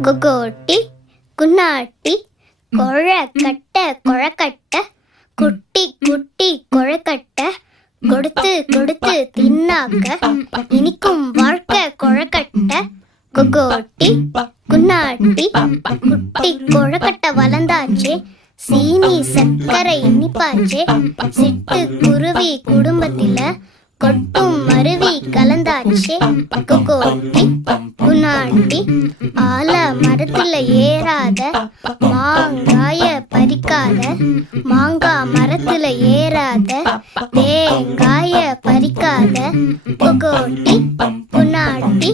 குகோட்டி குன்னாட்டி கொழக்கட்டை கொழக்கட்டை குட்டி குட்டி கொழக்கட்டை கொடுத்து கொடுத்து தின்னாக்க இனிக்கும் வாழ்க்கை கொழக்கட்டை. குகோட்டி குன்னாட்டி குட்டி கொழக்கட்டை வளர்ந்தாச்சே, சீனி சர்க்கரை இனிப்பாச்சே, சிட்டு குருவி குடும்பத்தில கொட்டும் அருவி கலந்தாச்சே. குகோட்டி குன்னாட்டி ஆல மரத்துல ஏறாத மாங்காய பறிக்காத, மாங்கா மரத்துல ஏறாத தேங்காய பறிக்காத. குகோட்டி குன்னாட்டி